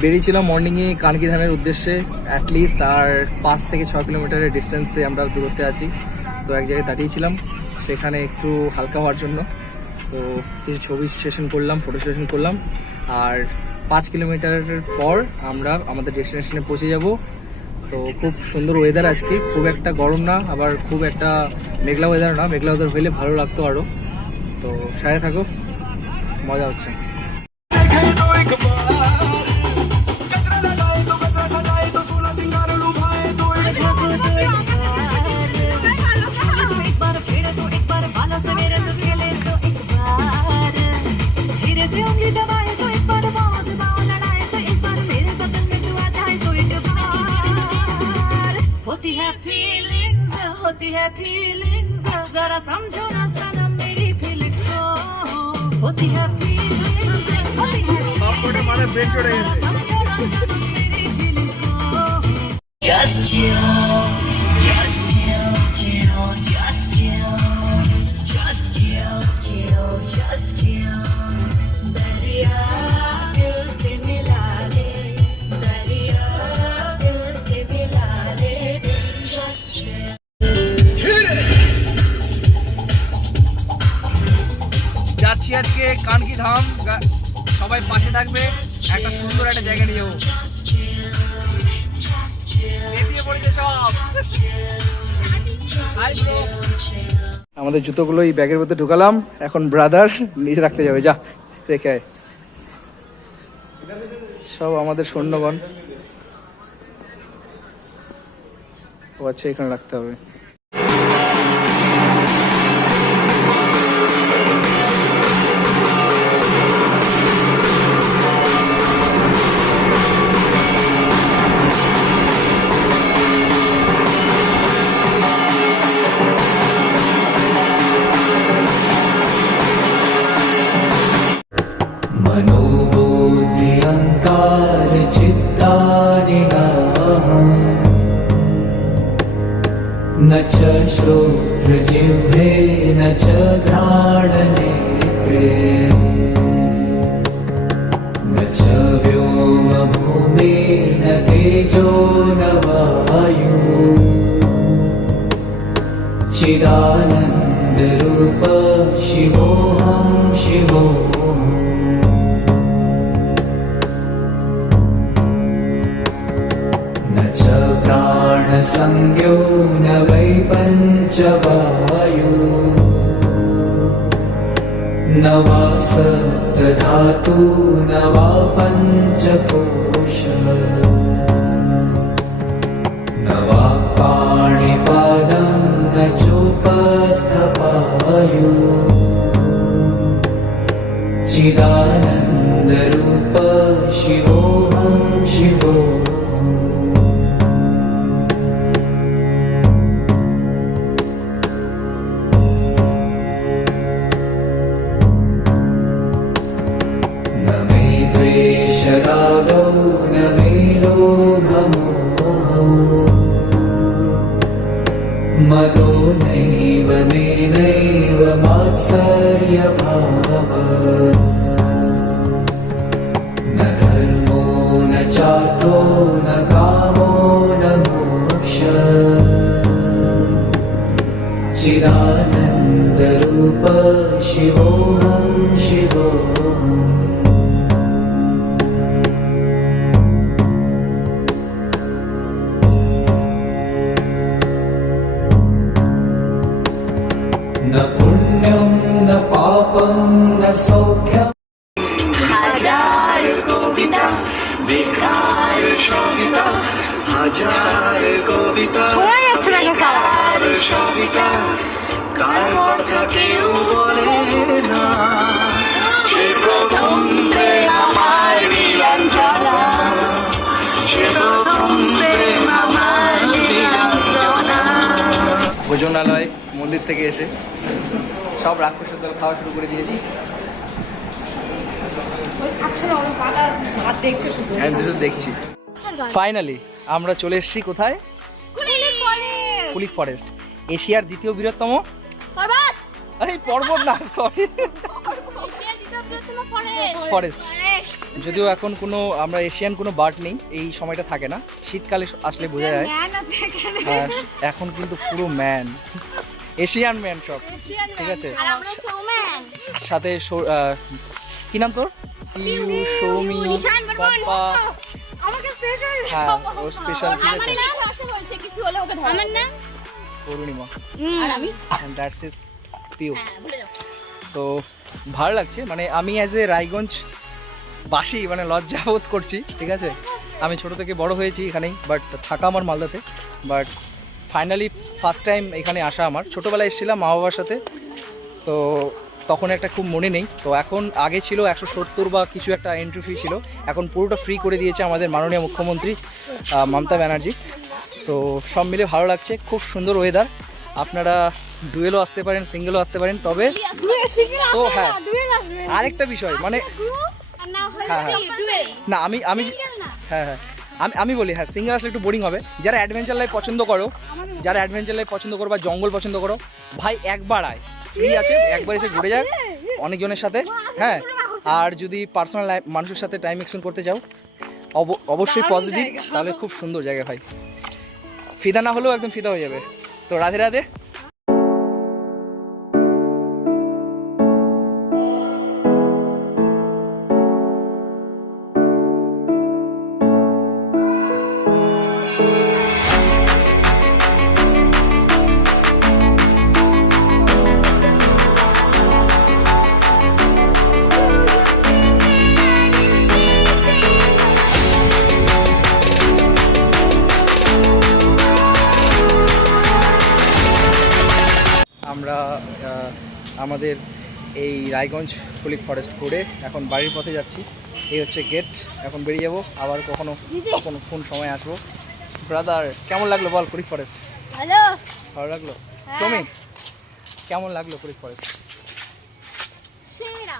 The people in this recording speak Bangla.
বেরিয়েছিলাম মর্নিংয়ে কানকি ধামের উদ্দেশ্যে। অ্যাটলিস্ট আর 5 থেকে 6 কিলোমিটারের ডিস্টেন্সে আমরা দূরত্বে আছি। তো এক জায়গায় দাঁড়িয়েছিলাম সেখানে একটু হালকা হওয়ার জন্য। তো কিছু ছবি সেশন করলাম, ফটো সেশন করলাম। আর 5 কিলোমিটারের পর আমরা আমাদের ডেস্টিনেশনে পৌঁছে যাব। তো খুব সুন্দর ওয়েদার আজকে, খুব একটা গরম না, আবার খুব একটা মেঘলা ওয়েদার না। মেঘলা ওয়েদার হইলে ভালো লাগতো আরও। তো সাথে থাকো, মজা হচ্ছে। होती है फीलिंग्स जरा समझो ना सनम मेरी फीलिंग्स को होती है फीलिंग्स सबकोटे मारे ब्रेक चढ़े गए just chill just chill chill just chill just chill chill just chill दरिया दिल से मिला ले दरिया दिल से मिला ले just chill যাচ্ছি আজকে কানকি ধাম। সবাই পাশে থাকবে, একটা সুন্দর একটা জায়গা নিয়ে যাবো। আমাদের জুতোগুলো এই ব্যাগের মধ্যে ঢুকালাম। এখন ব্রাদার নিচে রাখতে যাবে, যা রেখে আয়। সব আমাদের সৈন্যগণ। ও আচ্ছা, এখানে রাখতে হবে। मनोबुद्धि अहंकार चित्तानिनाहम् न च श्रोत्रजिह्वे न च घ्राणनेत्रे न च व्योमभूमे न तेजो न वायु चिदानन्दरूप शिवोऽहं शिवोऽहम् प्राणसंज्ञो न वै पञ्चवायु न वा सप्तधातु न वा पञ्चकोश न वा पाणिपादं न चोपस्थपायु चिदानन्दरूप शिवोऽहं शिवोऽहम् रागौ न मे लोभमोहौ मदो नैव मे नैव मात्सर्यभावः न धर्मो न चार्थो न कामो न मोक्षः चिदानन्दरूप शिवोऽहं शिवोऽहम् न पुण्यं न पापं न सौख्यं हजार कविता बेकार कविता हजार कविता बेकार कविता কার কথা কেউ বলে না সে প্রথম প্রেম আমার নীলাঞ্জনা সে প্রথম প্রেম আমার নীলাঞ্জনা। ভোজনালয় মন্দির থেকে এসে সব রাক্ষসের দল খাওয়া শুরু করে দিয়েছি। দেখছি ফাইনালি আমরা চলে এসেছি কোথায়? কুলিক ফরেস্ট, এশিয়ার দ্বিতীয় বৃহত্তম পর্বত না, সরি ফরেস্ট। যদিও এখন কোনো আমরা এশিয়ান কোনো বার্ড নেই, এই সময়টা থাকে না, শীতকালে আসলে বোঝা যায়। আর এখন কিন্তু পুরো ম্যান, এশিয়ান ম্যান সব, ঠিক আছে। সাথে কি নাম তোর? পিউ, সৌমি, পম্পা। হ্যাঁ ও স্পেশাল, ঠিক আছে। আমার নাম অরুণিমা, আর আমি and that's his Piu. So ভালো লাগছে, মানে আমি অ্যাজ এ রায়গঞ্জ বাসী মানে লজ্জা বোধ করছি, ঠিক আছে। আমি ছোট থেকে বড় হয়েছি এখানেই, বাট থাকা আমার মালদাতে, বাট ফাইনালি ফার্স্ট টাইম এখানে আসা আমার। ছোটোবেলায় এসেছিলাম মা বাবার সাথে, তো তখন একটা খুব মনে নেই। তো এখন আগে ছিল 170 বা কিছু একটা এন্ট্রি ফি ছিল, এখন পুরোটা ফ্রি করে দিয়েছে আমাদের মাননীয় মুখ্যমন্ত্রী মমতা ব্যানার্জি। তো সব মিলে ভালো লাগছে, খুব সুন্দর ওয়েদার। আপনারা ডুয়েলও আসতে পারেন, সিঙ্গেলও আসতে পারেন, তবে তো হ্যাঁ আরেকটা বিষয় মানে হ্যাঁ না আমি হ্যাঁ আমি বলি, হ্যাঁ সিঙ্গেল আসলে একটু বোরিং হবে। যারা অ্যাডভেঞ্চার লাইফ পছন্দ করো, বা জঙ্গল পছন্দ করো, ভাই একবার আয়, ফ্রি আছে, একবার এসে ঘুরে যাক অনেকজনের সাথে, হ্যাঁ। আর যদি পার্সোনাল লাইফ মানুষের সাথে টাইম এক্সপেন্ড করতে চাও, অবশ্যই পজিটিভ, তাহলে খুব সুন্দর জায়গা ভাই। ফিদা না হলেও একদম ফিদা হয়ে যাবে। তো রাধে রাধে। আমরা আমাদের এই রায়গঞ্জ পুলিশ ফরেস্ট ঘুরে এখন বাড়ির পথে যাচ্ছি। এই হচ্ছে গেট, এখন বেরিয়ে যাবো, আবার কখনো কোন সময় আসবো। ব্রাদার কেমন লাগলো বল পুলিশ ফরেস্ট? হ্যালো, ভালো লাগলো। সৌমি কেমন লাগলো পুলিশ ফরেস্ট? সেরা।